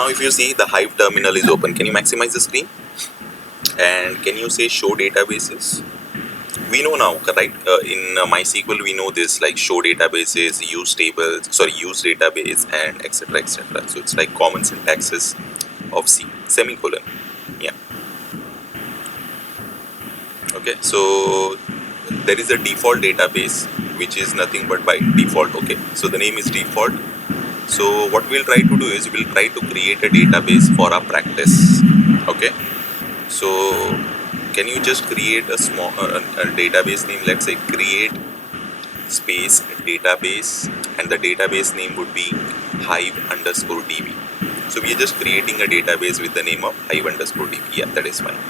now if you see the Hive terminal is open, can you maximize the screen? And can you say show databases? We know now, right? In MySQL, we know this like show databases, use tables, sorry, use database, and etc. etc. So it's like common syntaxes of C, semicolon. Yeah. Okay. So there is a default database which is nothing but by default. Okay. So the name is default. So what we'll try to do is we'll try to create a database for our practice. Okay. So can you just create a small a database name? Let's say create space database, and the database name would be Hive_DB. So we are just creating a database with the name of Hive_DB. Yeah, that is fine.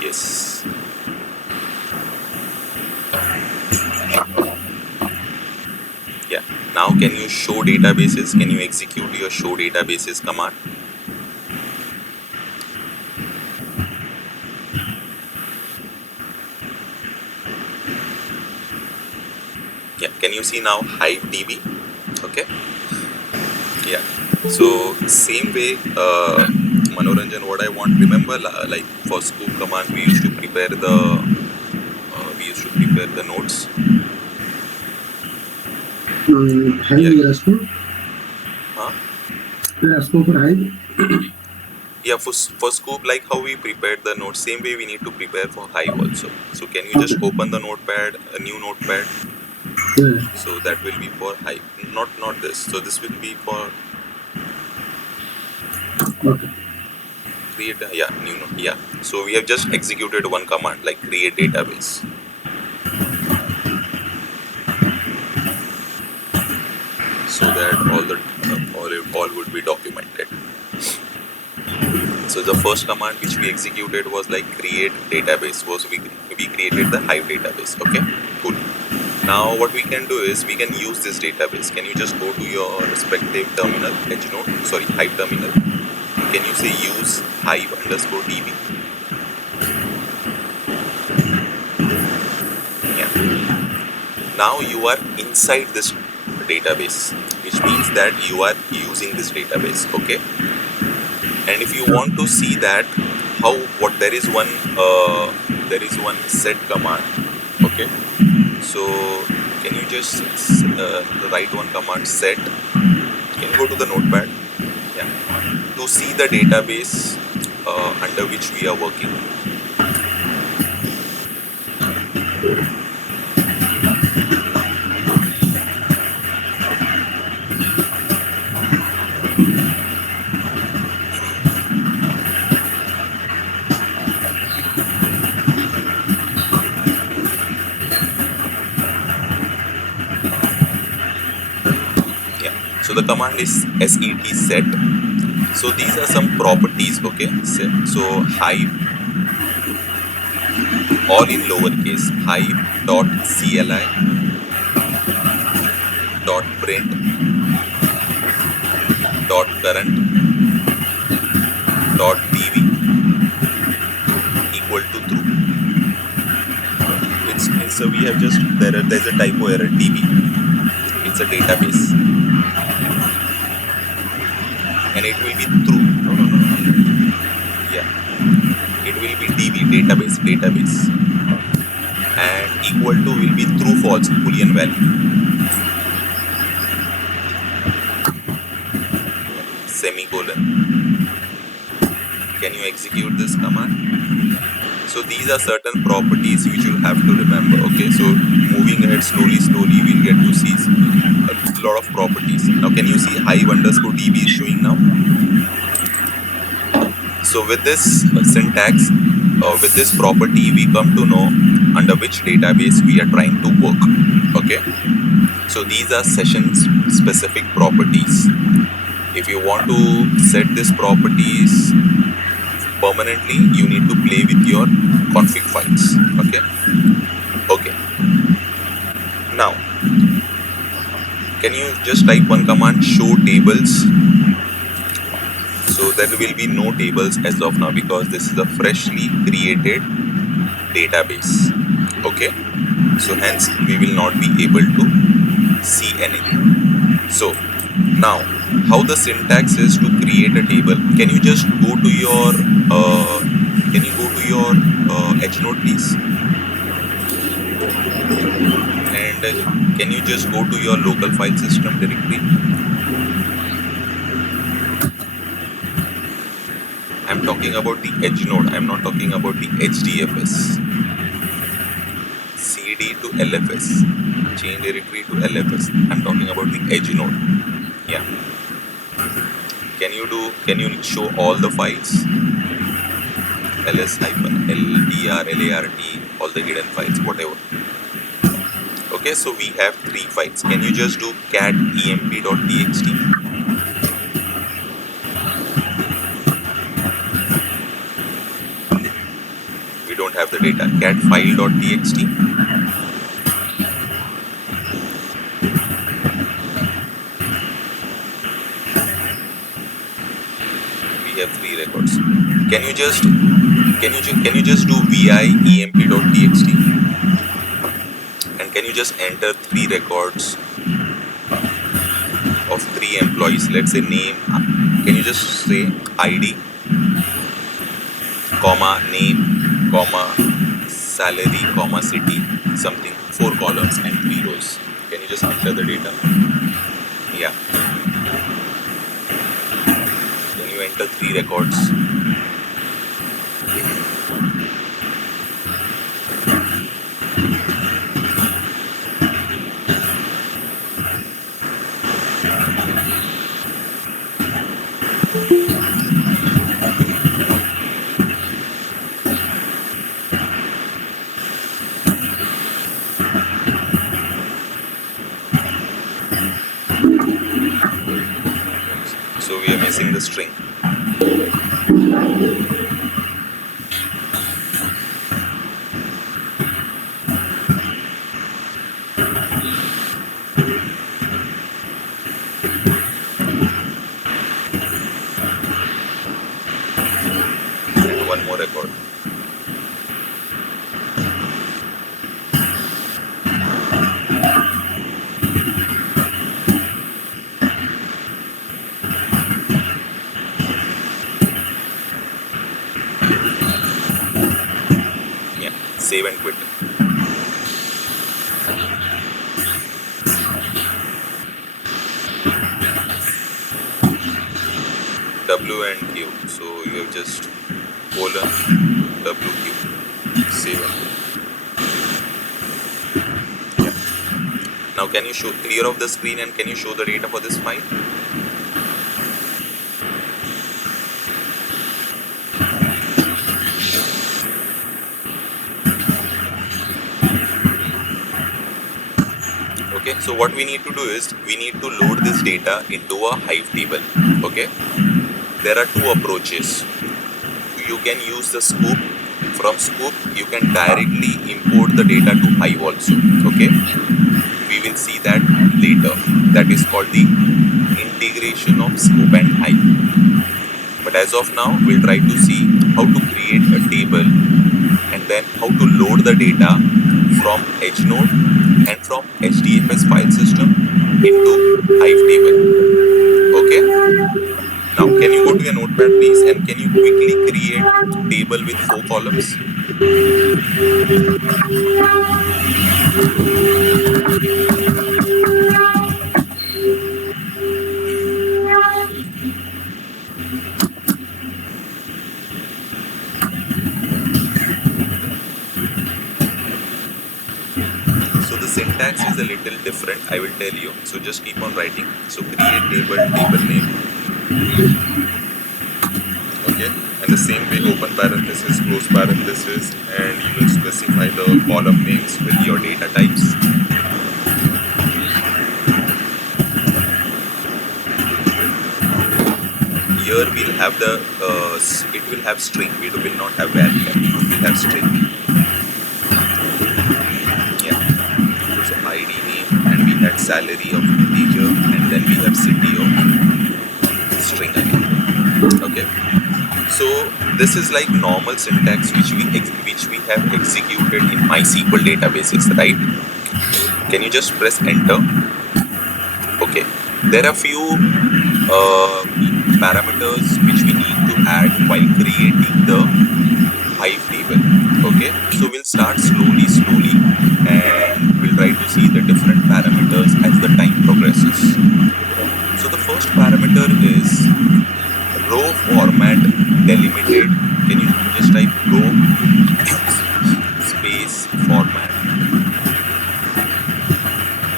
Yes. Yeah. Now can you show databases? Can you execute your show databases command? Yeah. Can you see now HiveDB? Okay. Yeah. So same way, Manoranjan, what I want, remember, like for scoop command, we used to prepare the notes. Hive, Yeah. you're asking? Huh? You're asking for Hive? Yeah, for scoop, like how we prepared the notes, same way we need to prepare for Hive also. So can you just Okay. open the notepad, a new notepad? Yeah. So that will be for Hive, not this. So this will be for Okay. create. Yeah, new note. Yeah. So we have just executed one command like create database. So that all would be documented. So the first command which we executed was like create database. Was we created the Hive database. Okay, cool. Now what we can do is we can use this database. Can you just go to your respective terminal, Hive terminal? Can you say use Hive_DB? Yeah. Now you are inside this database, which means that you are using this database. Okay. And if you want to see that there is one set command. Okay. So can you just write one command set? Can you go to the notepad? Yeah. To see the database under which we are working. Yeah. So the command is set. So these are some properties. Okay. So Hive, all in lowercase, Hive.cli .print .current .dv equal to true. So we have just there's a typo error. DB, it's a database, and it will be true. No. Yeah, it will be DB, database, and equal to will be true false boolean value. Semicolon. Can you execute this command? So these are certain properties which you have to remember. Okay, so moving ahead slowly, we'll get to see a lot of properties. Now can you see Hive_DB is showing now? So with this syntax, with this property, we come to know under which database we are trying to work. Okay, so these are session specific properties. If you want to set these properties permanently, you need to play with your config files. Okay. Now can you just type one command, show tables? So there will be no tables as of now because this is a freshly created database. Okay, so hence we will not be able to see anything. So now, how the syntax is to create a table? Can you just go to your Edge please? And can you just go to your local file system directory? I'm talking about the Edge node. I'm not talking about the HDFS. CD to LFS. Change directory to LFS. I'm talking about the Edge node. Yeah. Can you show all the files? ls-ldr, lart, all the hidden files, whatever. Okay, so we have 3 files. Can you just do cat emp.txt? We don't have the data. Cat file.txt. We have 3 records. Can you just do vi emp.txt? And can you just enter 3 records of 3 employees? Let's say name. Can you just say id, comma, name, comma, salary, comma, city, something, 4 columns and 3 rows. Can you just enter the data? Yeah. Can you enter 3 records? So we are missing the string. And one more record. Yeah, save and quit. W and Q. So you have just colon WQ. Save and quit. Yeah. Now can you show clear off the screen and can you show the data for this file? Okay, so what we need to do is we need to load this data into a Hive table. Okay, there are 2 approaches. You can use the scoop. From scoop you can directly import the data to Hive also. Okay, we will see that later. That is called the integration of scoop and Hive. But as of now we'll try to see how to create a table and then how to load the data from Edge node and from HDFS file system into Hive table. Okay. Now can you go to your notepad please and can you quickly create table with 4 columns? So the syntax is a little different, I will tell you. So just keep on writing. So create table, table name. Okay, and the same way open parenthesis, close parenthesis, and you will specify the column names with your data types. Here we'll have the it will have string. We will not have variable. It will have string. Yeah. So ID name, and we had salary of integer, and then we have city of string again. Okay. So this is like normal syntax which we have executed in MySQL databases, right? Can you just press enter? Okay. There are few parameters which we need to add while creating the Hive table. Okay, so we'll start slowly and we'll try to see the different parameters as the time progresses. So the first parameter is row format delimited. Can you just type row space format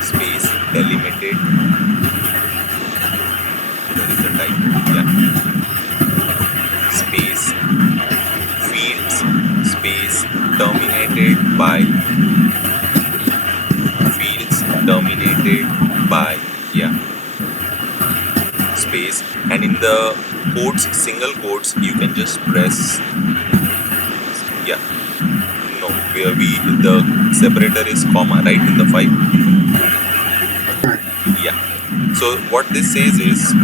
space delimited? There is a typo. Yeah. Space fields space terminated by fields terminated by, yeah, space, and in the quotes, single quotes, you can just press, yeah, no, where we, the separator is comma, right, in the file. Yeah, so what this says is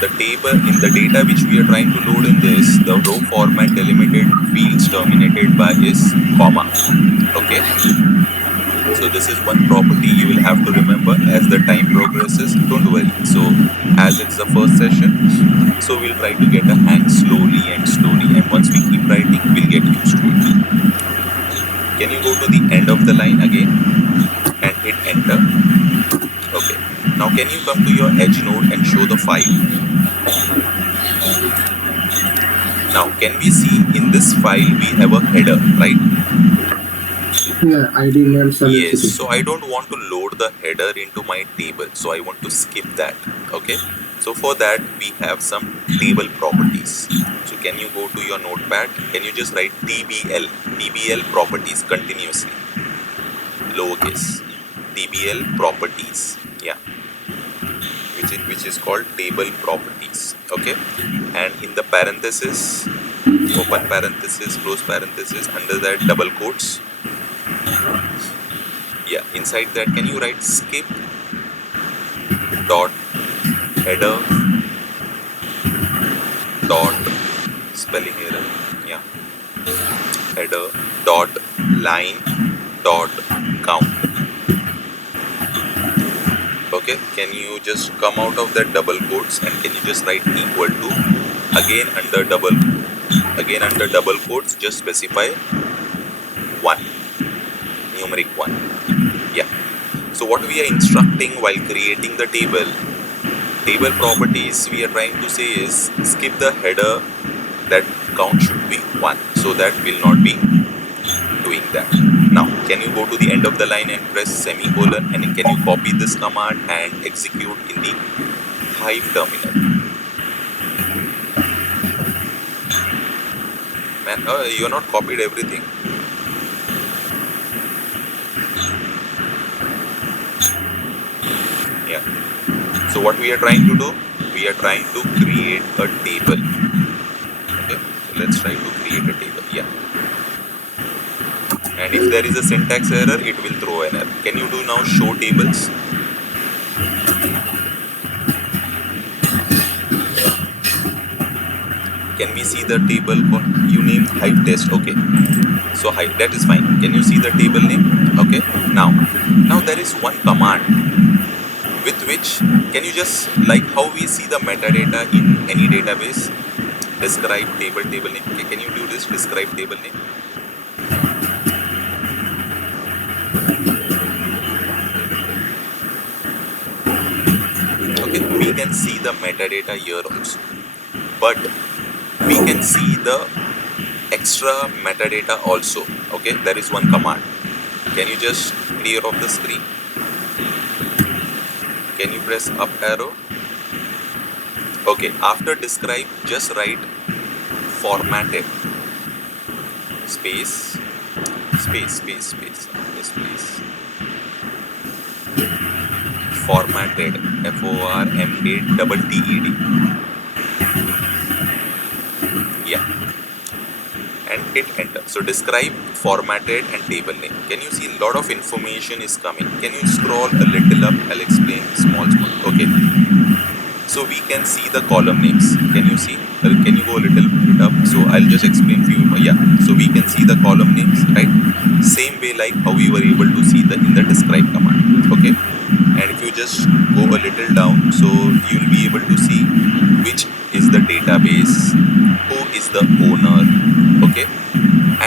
the table in the data which we are trying to load in this, the row format delimited fields terminated by is comma. Okay, so this is one property you will have to remember as the time progresses. Don't worry, so as it's the first session, so we'll try to get a hang slowly, and once we keep writing, we'll get used to it. Can you go to the end of the line again and hit enter? Okay, now can you come to your edge node and show the file? Now can we see in this file we have a header, right? Yeah, ID name Yes, Smidsy. so I don't want to load the header into my table, so I want to skip that. Okay, so for that we have some table properties. So can you go to your notepad? Can you just write tbl properties continuously, lowercase, tbl properties, yeah, which is called table properties. Okay, and in the parenthesis, open parenthesis, close parenthesis, under that double quotes, yeah, inside that can you write skip dot header dot spelling error, yeah, header dot line dot count. Okay, can you just come out of that double quotes and can you just write equal to, again under double quotes, just specify 1, numeric 1. Yeah, so what we are instructing while creating the table properties, we are trying to say is skip the header, that count should be 1, so that will not be doing that. Now can you go to the end of the line and press semicolon, and can you copy this command and execute in the Hive terminal? Man, you are not copied everything. Yeah, so what we are trying to do, we are trying to create a table. Okay, so let's try to create a table. Yeah, and if there is a syntax error, it will throw an error. Can you do now show tables? Can we see the table you named Hive test? Okay, so Hive, that is fine. Can you see the table name? Okay, now there is one command with which, can you just, like how we see the metadata in any database, describe table name. Okay, can you do this, describe table name? Okay, we can see the metadata here also, but we can see the extra metadata also. Okay, there is one command. Can you just clear off the screen? Can you press up arrow? Okay, after describe, just write formatted space formatted, formatted, yeah, and hit enter. So describe, formatted, and table name. Can you see a lot of information is coming? Can you scroll a little up? I'll explain small. Okay, so we can see the column names. Can you see? Can you go a little bit up? So I'll just explain for you. Yeah, so we can see the column names, right? same way like how we were able to see the in the describe command. Okay, and if you just go a little down, so you'll be able to see which is the database, who is the owner. Okay,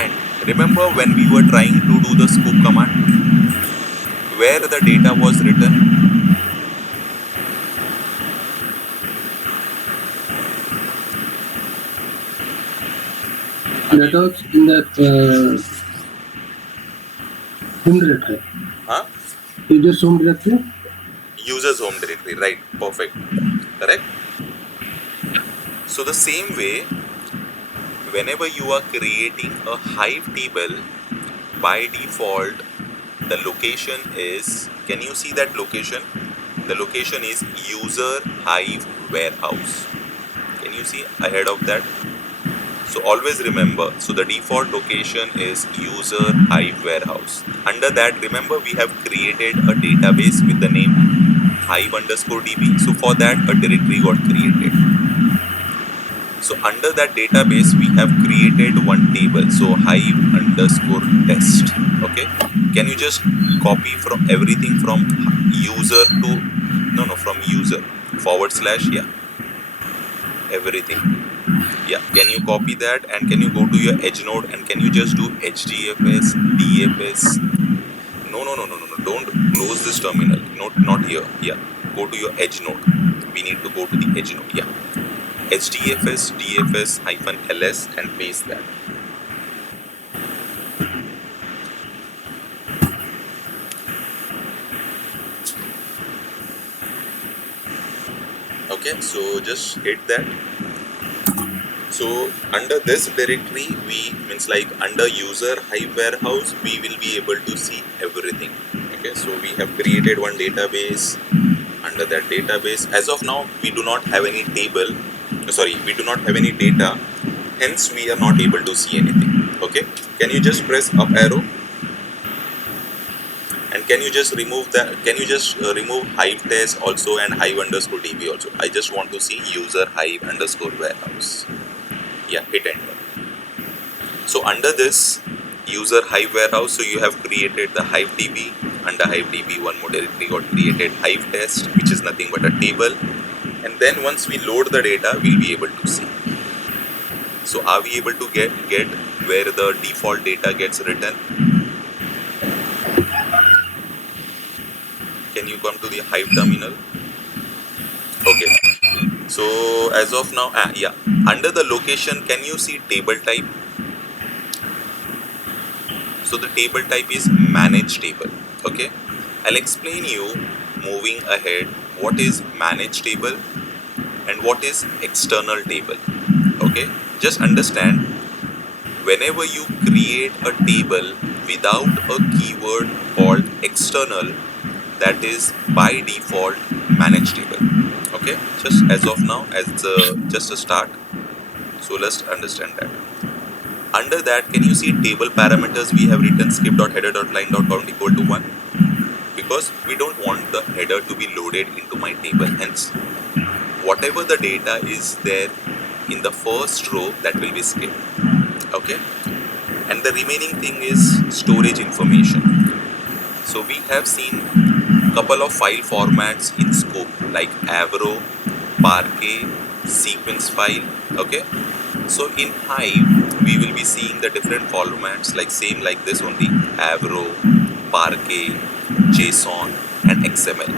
and remember when we were trying to do the scoop command, where the data was written? That was in that home directory. Huh? User's home directory. User's home directory, right? Perfect, correct. So the same way, whenever you are creating a Hive table, by default the location is, can you see that location? The location is user Hive warehouse. Can you see ahead of that? So always remember, so the default location is user Hive warehouse. Under that, remember we have created a database with the name Hive_DB. So for that, a directory got created. So under that database, we have created one table. So Hive_test. Okay. Can you just copy from everything from user to, no, from user / yeah, everything. Yeah, can you copy that and can you go to your edge node and can you just do HDFS, DFS? No. Don't close this terminal. Not here. Yeah, go to your edge node. We need to go to the edge node. Yeah, HDFS, DFS -ls and paste that. Okay, so just hit that. So under this directory, we means like under user Hive warehouse, we will be able to see everything. Okay, so we have created one database. Under that database, as of now, we do not have any table. Sorry, we do not have any data. Hence, we are not able to see anything. Okay, can you just press up arrow? And can you just remove that? Can you just remove Hive test also and Hive_DB also? I just want to see user Hive_warehouse. Yeah, hit enter. So under this user Hive warehouse, so you have created the Hive DB. Under Hive DB, one more directory got created, Hive test, which is nothing but a table. And then once we load the data, we'll be able to see. So are we able to get where the default data gets written? Can you come to the Hive terminal? Okay. So as of now, yeah. Under the location, can you see table type? So the table type is manage table. Okay. I'll explain you moving ahead what is manage table and what is external table. Okay. Just understand, whenever you create a table without a keyword called external, that is by default manage table. Okay, just as of now, as just a start, so let's understand that. Under that, can you see table parameters? We have written skip.header.line.count equal to 1, because we don't want the header to be loaded into my table. Hence, whatever the data is there in the first row, that will be skipped. Okay, and the remaining thing is storage information. So we have seen couple of file formats in scope like Avro, Parquet, sequence file. Okay, so in Hive we will be seeing the different formats like same like this only: Avro, Parquet, JSON and XML.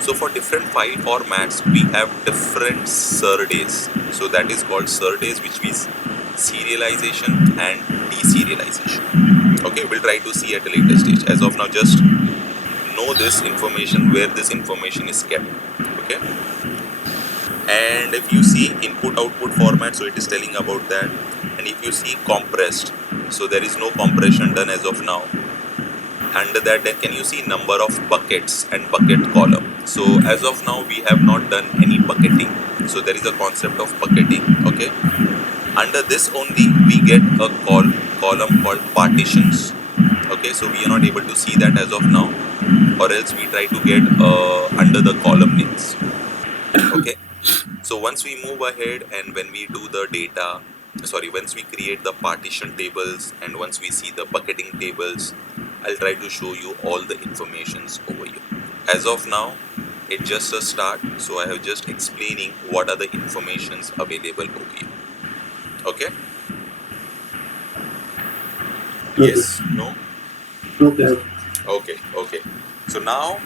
So for different file formats we have different SERDAs. So that is called SERDAs, which means serialization and deserialization. Okay, we'll try to see at a later stage. As of now, just know this information, where this information is kept. Okay, and if you see input output format, so it is telling about that. And if you see compressed, so there is no compression done as of now. Under that, then can you see number of buckets and bucket column? So as of now we have not done any bucketing, so there is a concept of bucketing. Okay, under this only we get a column called partitions. Okay, so we are not able to see that as of now, or else we try to get under the column names. Okay, so once we move ahead and when we do the data, once we create the partition tables and once we see the bucketing tables, I'll try to show you all the informations over here. As of now, it's just a start, so I have just explaining what are the informations available over here. Okay? Okay. Yes, no? Okay. Okay. So now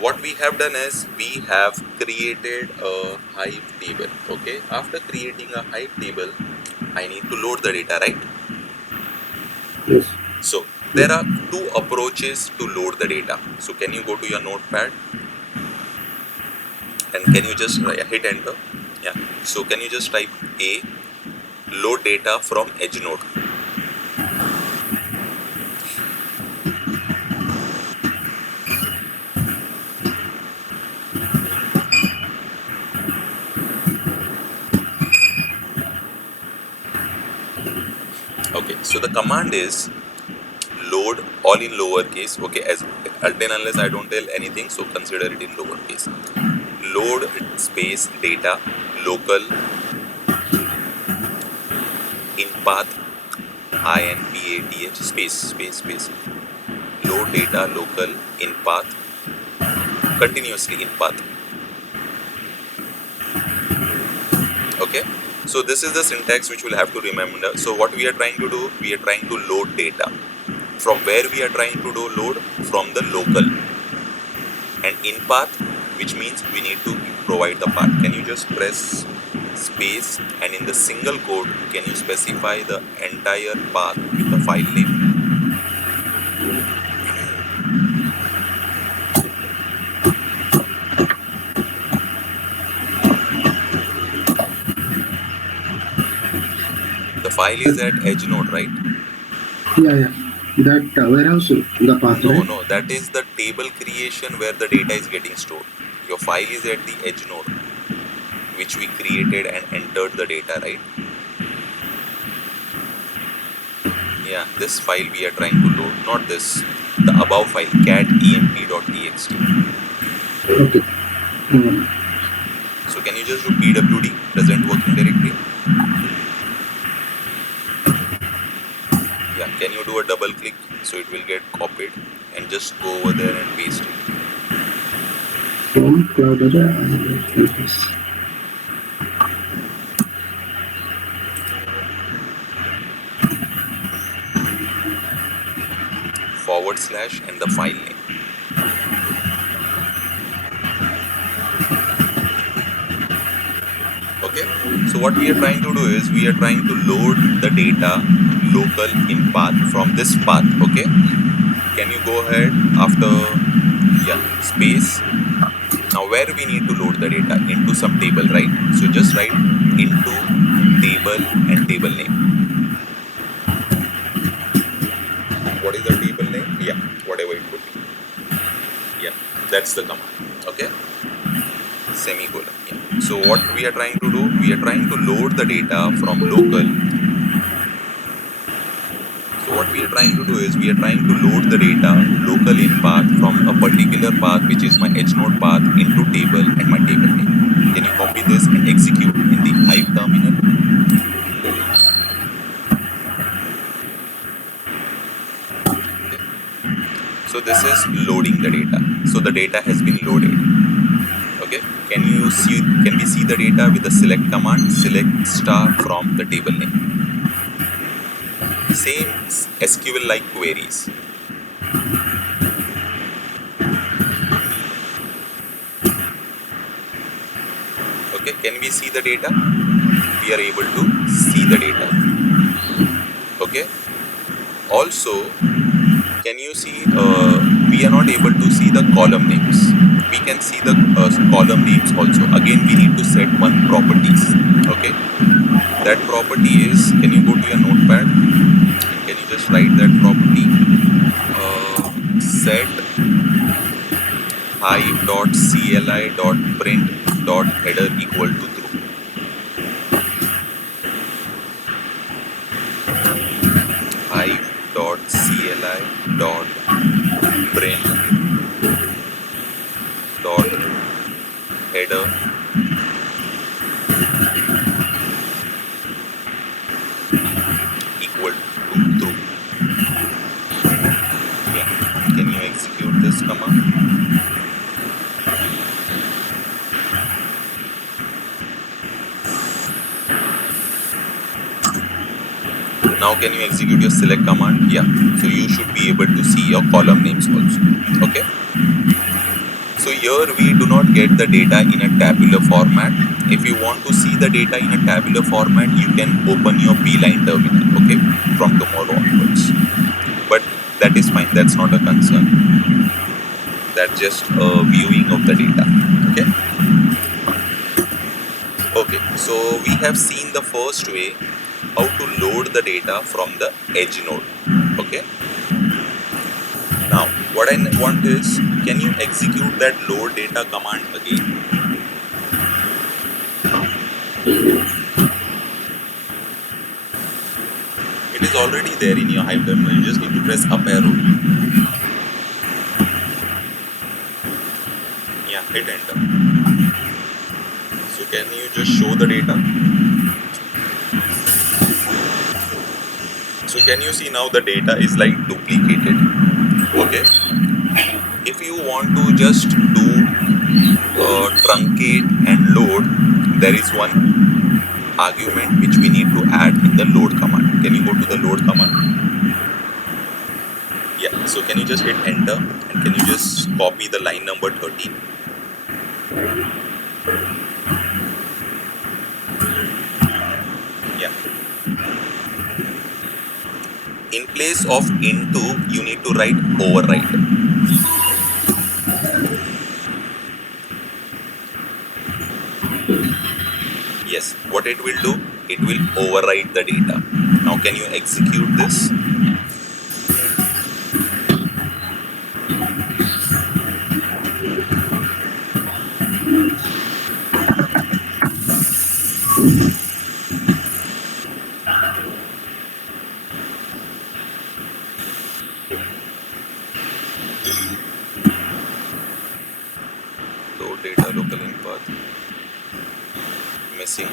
what we have done is we have created a Hive table. Okay, after creating a Hive table, I need to load the data, right? Yes. So Yes. there are two approaches to load the data. So can you go to your notepad and can you just hit enter? Yeah. So can you just type A, load data from edge node? Okay. So the command is load all in lowercase. Okay, as until unless I don't tell anything, so consider it in lowercase. Load space data local in path inpath space load data local in path continuously in path. Okay, so this is the syntax which we'll have to remember. So what we are trying to do, we are trying to load data from where we are trying to do load from the local and in path, which means we need to provide the path. Can you just press space and in the single code can you specify the entire path with the file name? The file is at edge node, right? Yeah, yeah. That warehouse, the path, No, right? no, that is the table creation where the data is getting stored. Your file is at the edge node, which we created and entered the data, right? Yeah, this file we are trying to load, not this. The above file, cat emp.txt. Okay. Mm. So can you just do pwd, present working directory? Yeah, can you do a double click so it will get copied and just go over there and paste it. From cloud data. Yes. Forward slash and the file name. Okay, so what we are trying to do is we are trying to load the data local in path from this path. Okay, can you go ahead after, yeah, space. Now where we need to load the data into some table, right? So just write into table and table name. What is the table name? Yeah, whatever it could be. Yeah, that's the command. Okay, semicolon. Yeah, so what we are trying to do, we are trying to load the data from local. So what we are trying to do is we are trying to load the data local in path from a particular path, which is my edge node path, into table and my table name. Can you copy this and execute in the Hive terminal? Okay. So this is loading the data. So the data has been loaded. Okay. Can we see the data with the select command? Select star from the table name. Same SQL like queries. Okay. Can we see the data? We are able to see the data. Okay. Also, can you see we are not able to see the column names. We can see the column names also. Again, we need to set one properties. Okay, that property is, can you go to your notepad and can you just write that property, set hive.cli.print.header equal to true. Hive.cli.print.header this command. Now can you execute your select command? Yeah. So you should be able to see your column names also. Okay. So here we do not get the data in a tabular format. If you want to see the data in a tabular format, you can open your Beeline terminal, okay, from tomorrow onwards. But that is fine. That's not a concern. That's just a viewing of the data. Okay. Okay. So we have seen the first way how to load the data from the edge node. Okay. Now, what I want is, can you execute that load data command again? It is already there in your Hive terminal. You just need to press up arrow. Yeah, hit enter. So can you just show the data? So can you see now the data is like duplicated? Okay. If you want to just do truncate and load, there is one argument which we need to add in the load command. Can you go to the load command? Yeah. So can you just hit enter and can you just copy the line number 13? Yeah. In place of into, you need to write override. Yes, what it will do, it will overwrite the data. Now can you execute this? Load data local in path. Missing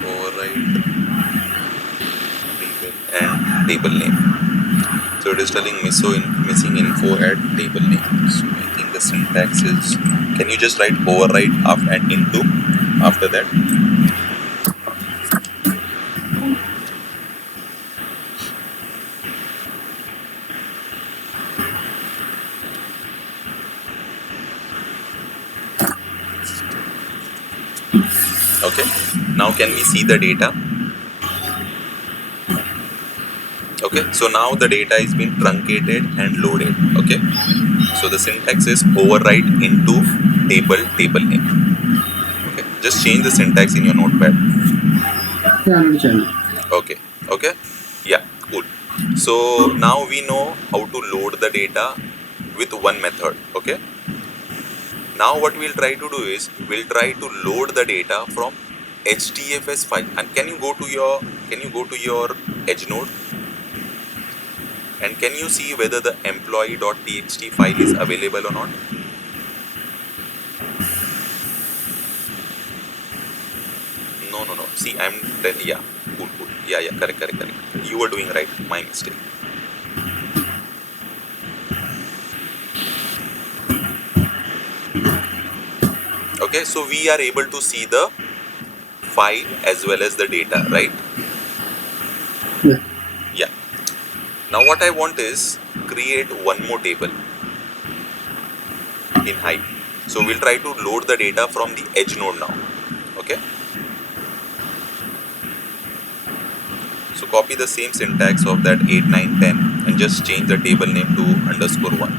override table and table name. So it is telling missing info at table name. So I think the syntax is, can you just write override after and into after that? Okay. Now can we see the data? Okay. So now the data is being truncated and loaded. Okay. So the syntax is override into table name. Okay. Just change the syntax in your notepad. Yeah, already changed. Okay. Okay. Yeah. Cool. So now we know how to load the data with one method. Okay. Now what we'll try to do is we'll try to load the data from HDFS file. And can you go to your edge node? And can you see whether the employee.txt file is available or not? No. See, yeah, cool. Yeah, correct. You were doing right. My mistake. Okay, so we are able to see the file as well as the data, right? Yeah. Yeah. Now what I want is create one more table in Hive. So we'll try to load the data from the edge node now. Okay. So copy the same syntax of that 8, 9, 10 and just change the table name to _1.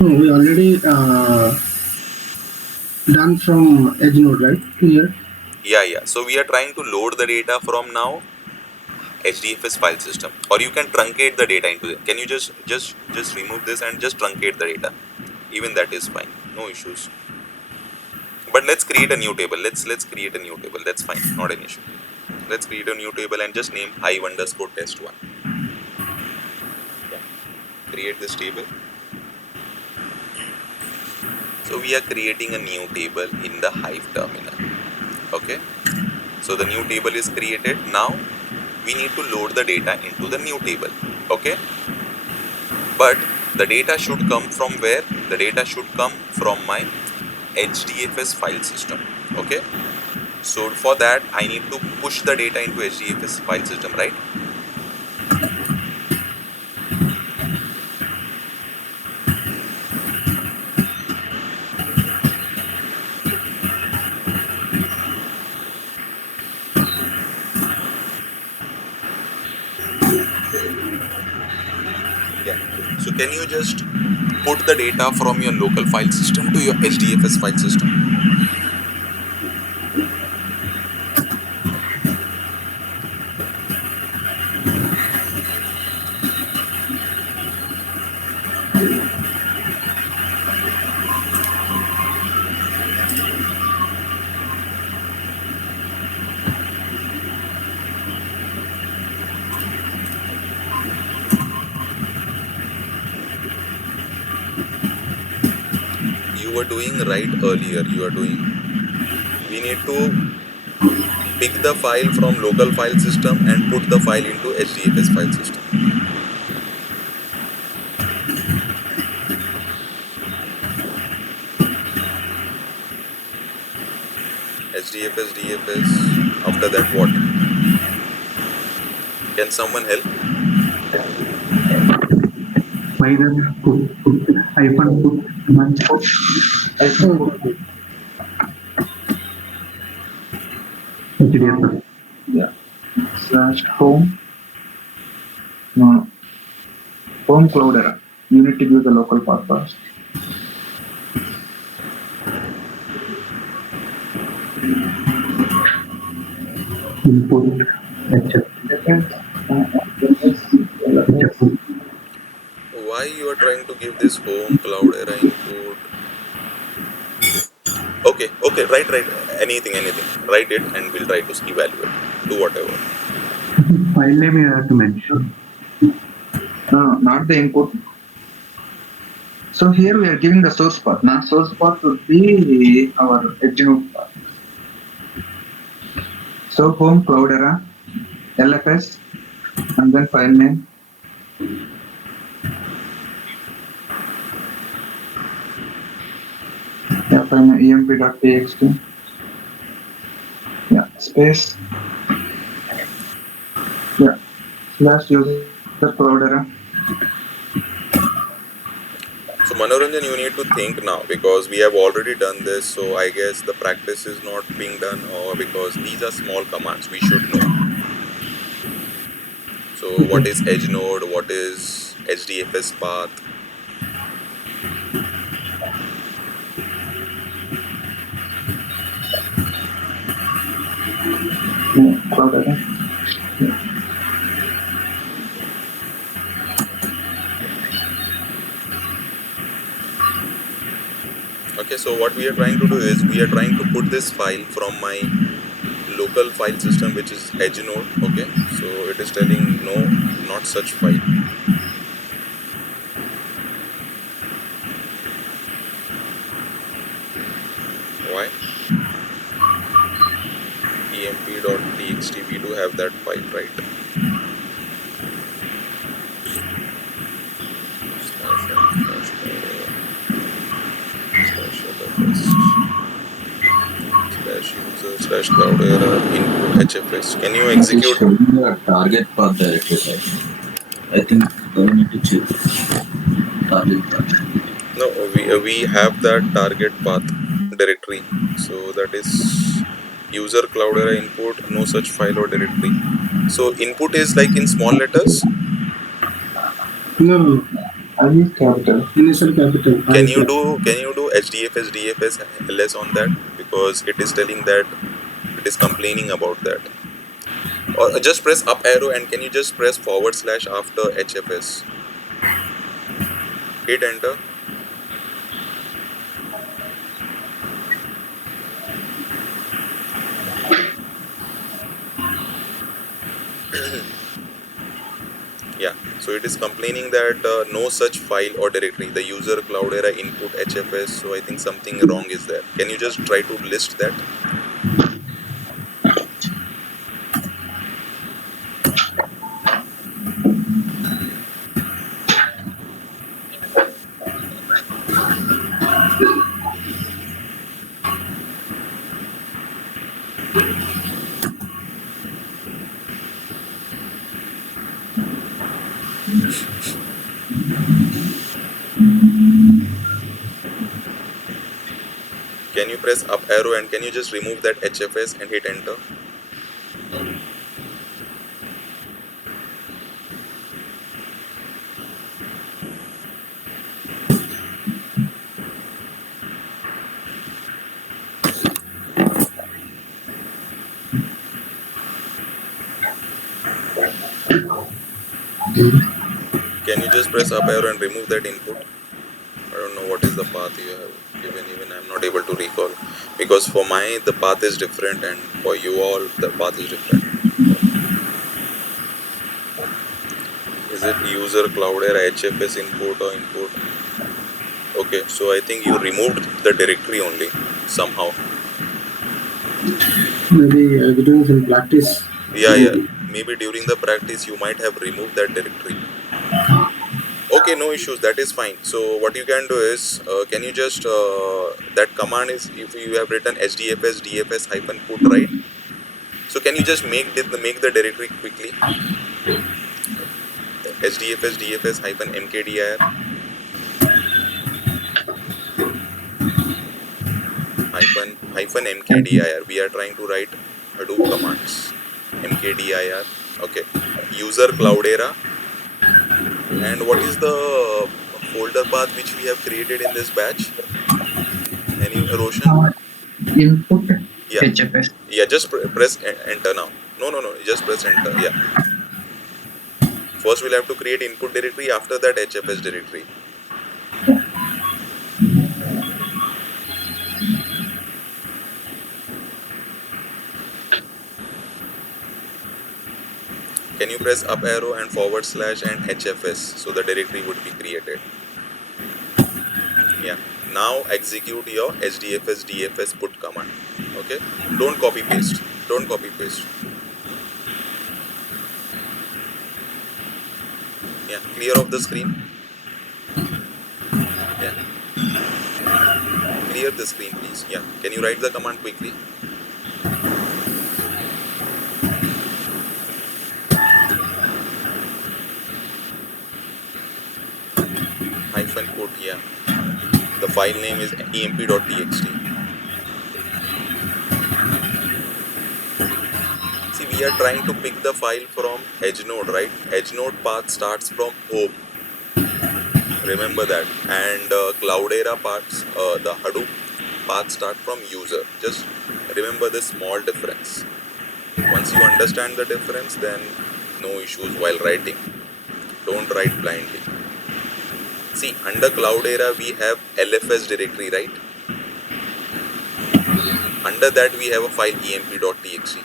We already done from edge node, right? Here. Yeah. So we are trying to load the data from now HDFS file system, or you can truncate the data into it. Can you just remove this and just truncate the data? Even that is fine, no issues. But let's create a new table. Let's create a new table. That's fine, not an issue. Let's create a new table and just name Hive_test1. Yeah. Create this table. So So we are creating a new table in the Hive terminal. Okay. So the new table is created. Now we need to load the data into the new table. Okay. But the data should come from where? The data should come from my HDFS file system. Okay. So for that, I need to push the data into HDFS file system, right? Yeah. So can you just put the data from your local file system to your HDFS file system? You were doing right earlier. You are doing. We need to pick the file from local file system and put the file into HDFS file system. HDFS, DFS. After that, what? Can someone help? Minor put hyphen put command put hyphen put HDFS. Yeah. Slash home. No. Home cloud error. You need to give the local path first. Input HF. HF. Why you are trying to give this home cloud era input? Okay, right. Anything. Write it and we'll try to evaluate. Do whatever. File name you have to mention. No, not the input. So here we are giving the source path. Now source path would be our edge node path. So home cloud era, LFS, and then file name. Yeah, file name emp.txt. Yeah, space. Yeah, slash user cloud era. So Manoranjan, you need to think now because we have already done this. So I guess the practice is not being done, or because these are small commands we should know. So what is edge node? What is HDFS path? Yeah, cloud era. Okay, so what we are trying to do is we are trying to put this file from my local file system, which is edge node. Okay, so it is telling no, not such file. Why? emp.txt, we do have that file, right? Slash user slash cloud era input HFS. Can you execute? The target path directly, right? I think we need to check target path. No, we have that target path directory. So that is user cloud era input, no such file or directory. So input is like in small letters. No. I use capital. Initial capital. Can you do HDFS DFS ls on that, because it is telling that it is complaining about that. Or just press up arrow and can you just press / after HFS. Hit enter. Yeah, so it it is complaining that no such file or directory. The user Cloudera input HFS. So I think something wrong is there. Can you just try to list that? Can you press up arrow and can you just remove that HFS and hit enter? Can you just press up arrow and remove that input? I don't know what is the path you have given, even I'm not able to recall, because for my the path is different and for you all the path is different. Is it user Cloudera HFS input or input? Okay, so I think you removed the directory only somehow. Maybe doing some practice. Yeah. Maybe during the practice you might have removed that directory. Okay, no issues, that is fine. So what you can do is, can you just, that command is, if you have written hdfs dfs hyphen put, right? So can you just make the directory quickly? hdfs dfs hyphen mkdir hyphen mkdir. We are trying to write Hadoop commands. Mkdir. Okay. User Cloudera. And what is the folder path which we have created in this batch? Any Roshan? Input Yeah. HFS. Yeah, just press enter now. No, just press enter. Yeah. First we'll have to create input directory, after that HFS directory. Can you press up arrow and / and HFS, so the directory would be created. Yeah. Now execute your hdfs dfs put command. Okay. Don't copy paste. Yeah. Clear off the screen. Yeah. Clear the screen, please. Yeah. Can you write the command quickly? Hyphen put, yeah. The file name is emp.txt. See, we are trying to pick the file from edge node, right? Edge node path starts from home. Remember that. And Cloudera paths, the Hadoop path start from user. Just remember this small difference. Once you understand the difference, then no issues while writing. Don't write blindly. See, under Cloudera we have LFS directory, right? Under that we have a file emp.txt.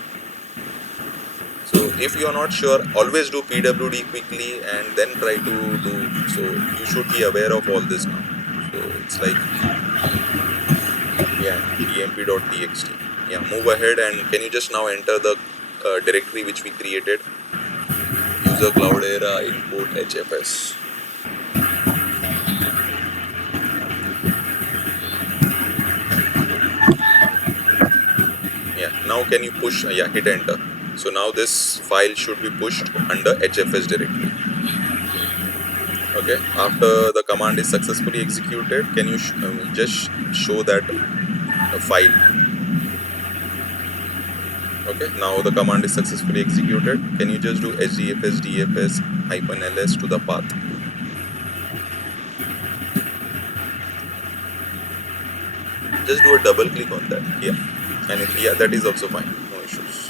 So if you are not sure, always do pwd quickly and then try to do. So you should be aware of all this now. So it's like, yeah, emp.txt. Yeah, move ahead and can you just now enter the directory which we created? User Cloudera input HFS. Yeah, now can you push, hit enter. So now this file should be pushed under HFS directory. Okay, after the command is successfully executed, can you just show that file? Okay, now the command is successfully executed. Can you just do hdfs dfs -ls to the path? Just do a double click on that. Yeah, and that is also fine. No issues.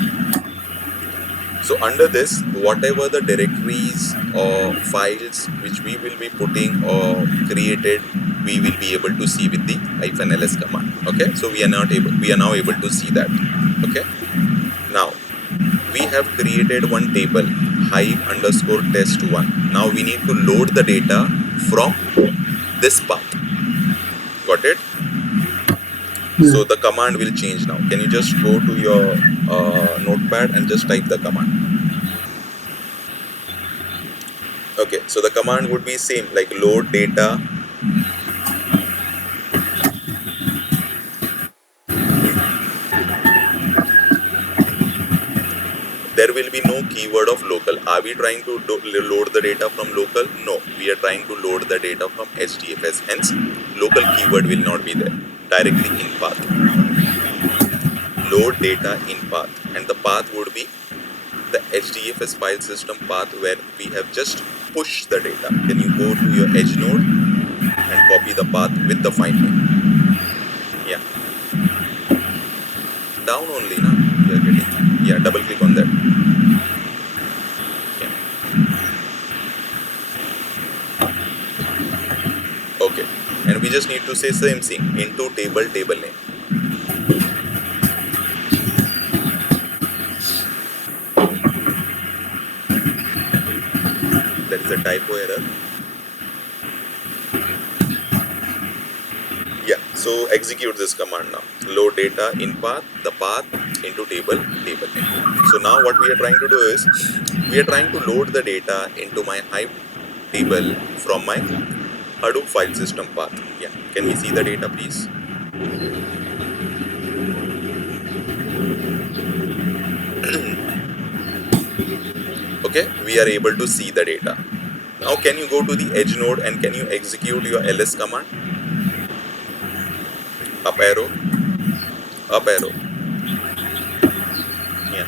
So under this, whatever the directories or files which we will be putting or created, we will be able to see with the -ls command. Okay, so we are now able to see that. Okay, now we have created one table, hive underscore test 1. Now we need to load the data from this path. Got it? Yeah. So the command will change now. Can you just go to your notepad and just type the command? Okay, so the command would be same, like load data. There will be no keyword of local. Are we trying to load the data from local? No, we are trying to load the data from HDFS. Hence, local keyword will not be there. Directly in path. Load data in path. And the path would be the HDFS file system path where we have just pushed the data. Can you go to your edge node and copy the path with the file name? Yeah. Down only, na? You are getting. Yeah, double click on that. Yeah. Okay. And we just need to say same thing into table name. That is a typo error. Yeah. So execute this command now. Load data in path, the path into table name. So now what we are trying to do is we are trying to load the data into my Hive table from my Hadoop file system path. Yeah. Can we see the data, please? Okay. We are able to see the data. Now, can you go to the edge node and can you execute your ls command? Up arrow, up arrow. Yeah.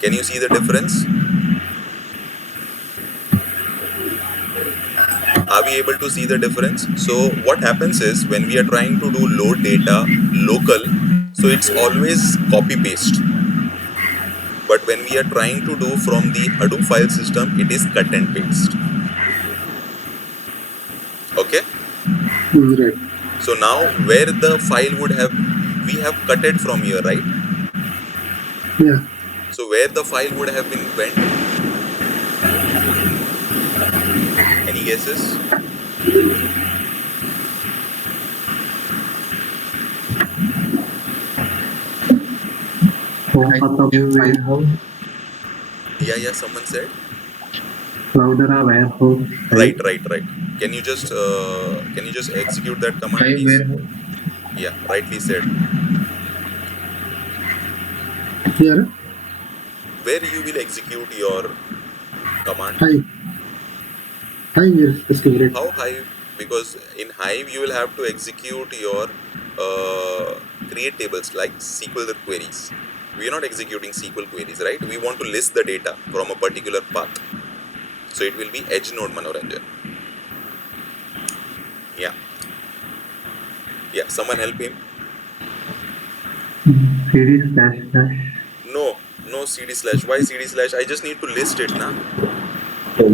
Can you see the difference? Are we able to see the difference? So what happens is when we are trying to do load data local, so it's always copy paste. But when we are trying to do from the Hadoop file system, it is cut and paste. Okay. Right. So now where the file would have, we have cut it from here, right? Yeah. So where the file would have been went? Any guesses? Warehouse. Yeah, someone said. Cloudera warehouse. Right. Can you just execute that command, Hive please? warehouse. Yeah, rightly said. Here. Where you will execute your command? Hive. Hive is testing, right? How Hive? Because in Hive you will have to execute your create tables like SQL queries. We are not executing SQL queries, right? We want to list the data from a particular path. So it will be edge node, Manoranjan. Yeah. Someone help him. CD slash slash. No CD slash. Why CD slash? I just need to list it, na? Yeah,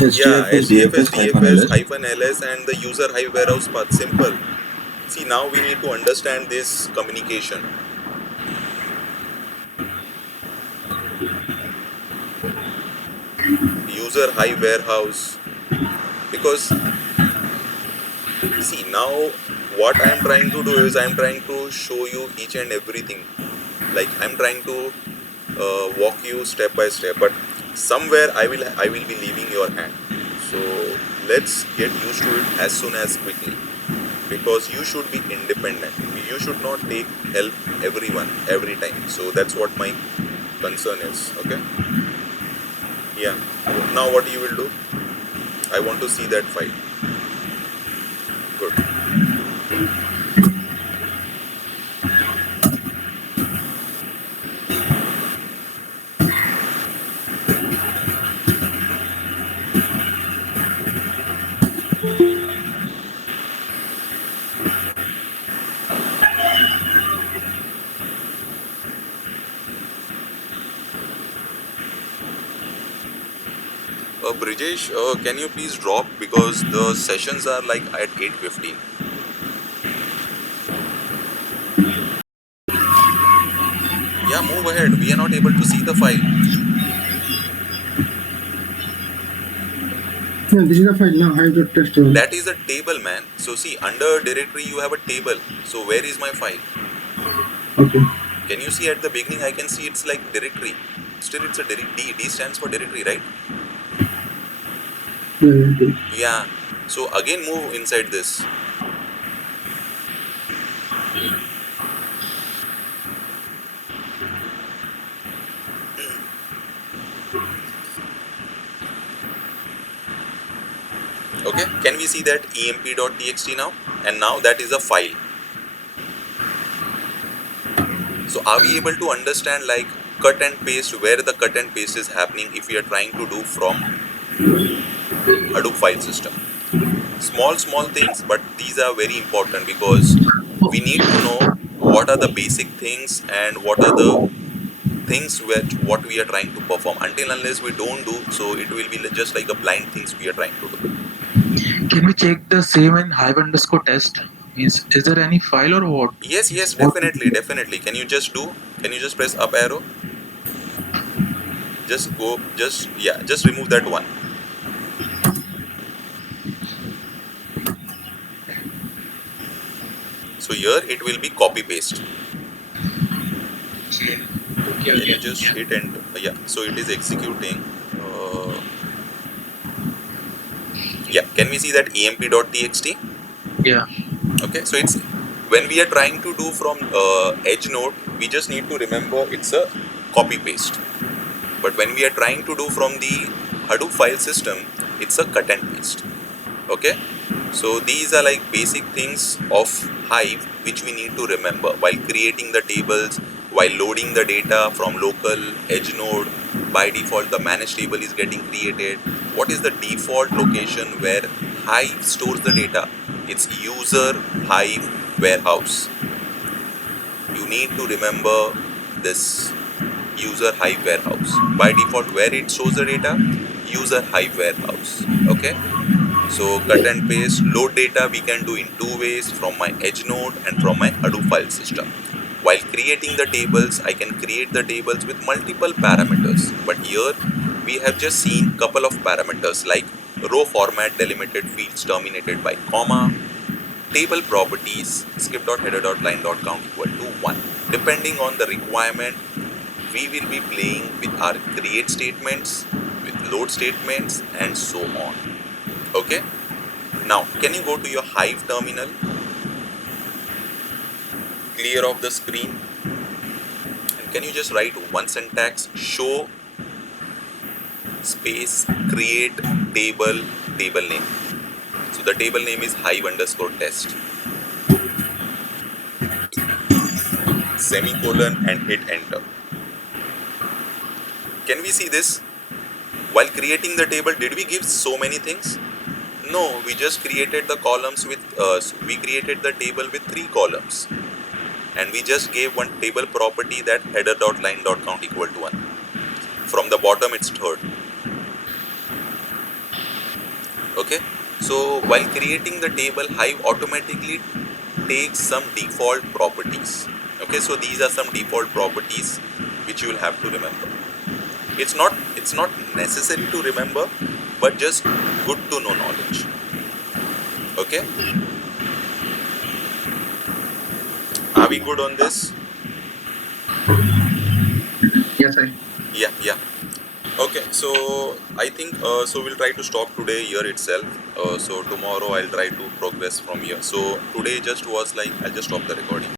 HDFS, HDFS, DFS, hyphen DFS, LS. hyphen ls and the user Hive warehouse path. Simple. See, now we need to understand this communication. User Hive warehouse. Because, see, now what I am trying to do is I am trying to show you each and everything. Like I am trying to walk you step by step, but somewhere I will be leaving your hand. So let's get used to it as soon as quickly, because you should be independent. You should not take help everyone every time. So that's what my concern is. Okay. Yeah. Now what you will do? I want to see that file. Good. Brijesh, can you please drop because the sessions are like at 8:15. Yeah, move ahead. We are not able to see the file. No, this is the file now. Hive.txt only. That is a table, man. So see, under directory you have a table. So where is my file? Okay. Can you see at the beginning? I can see it's like directory. Still, it's a D. D stands for directory, right? Yeah. Yeah. So again, move inside this. Okay. Can we see that emp.txt now? And now that is a file. So are we able to understand like cut and paste, where the cut and paste is happening if we are trying to do from Hadoop file system? Small things, but these are very important because we need to know what are the basic things and what are the things which what we are trying to perform. Until unless we don't do, so it will be just like a blind things we are trying to do. Can we check the same in Hive underscore test? Is there any file or what? Yes, What? definitely. Can you just press up arrow? Just remove that one. So here it will be copy paste. Okay. Can you just hit enter? Yeah, so it is executing. Yeah, can we see that emp.txt? Yeah. Okay, so it's when we are trying to do from edge node, we just need to remember it's a copy paste. But when we are trying to do from the Hadoop file system, it's a cut and paste. Okay, so these are like basic things of Hive which we need to remember while creating the tables, while loading the data from local edge node. By default, the managed table is getting created. What is the default location where Hive stores the data? It's user Hive warehouse. You need to remember this user Hive warehouse. By default, where it shows the data? User Hive warehouse. Okay. So cut and paste, load data we can do in two ways, from my edge node and from my Hadoop file system. While creating the tables, I can create the tables with multiple parameters. But here we have just seen couple of parameters like row format delimited fields terminated by comma, table properties skip.header.line.count equal to 1. Depending on the requirement, we will be playing with our create statements, with load statements and so on. Okay. Now, can you go to your Hive terminal, clear off the screen, and can you just write one syntax, show space create table name. So the table name is Hive underscore test, semicolon, and hit enter. Can we see this? While creating the table, did we give so many things? No, we just created the columns with, we created the table with 3 columns. And we just gave one table property that header.line.count equal to 1. From the bottom, it's third. Okay. So while creating the table, Hive automatically takes some default properties. Okay. So these are some default properties which you will have to remember. It's not necessary to remember, but just good to know knowledge. Okay. Are we good on this? Yes, sir. Yeah. Okay, so I think so we'll try to stop today here itself. So tomorrow I'll try to progress from here. So today just was like I'll just stop the recording.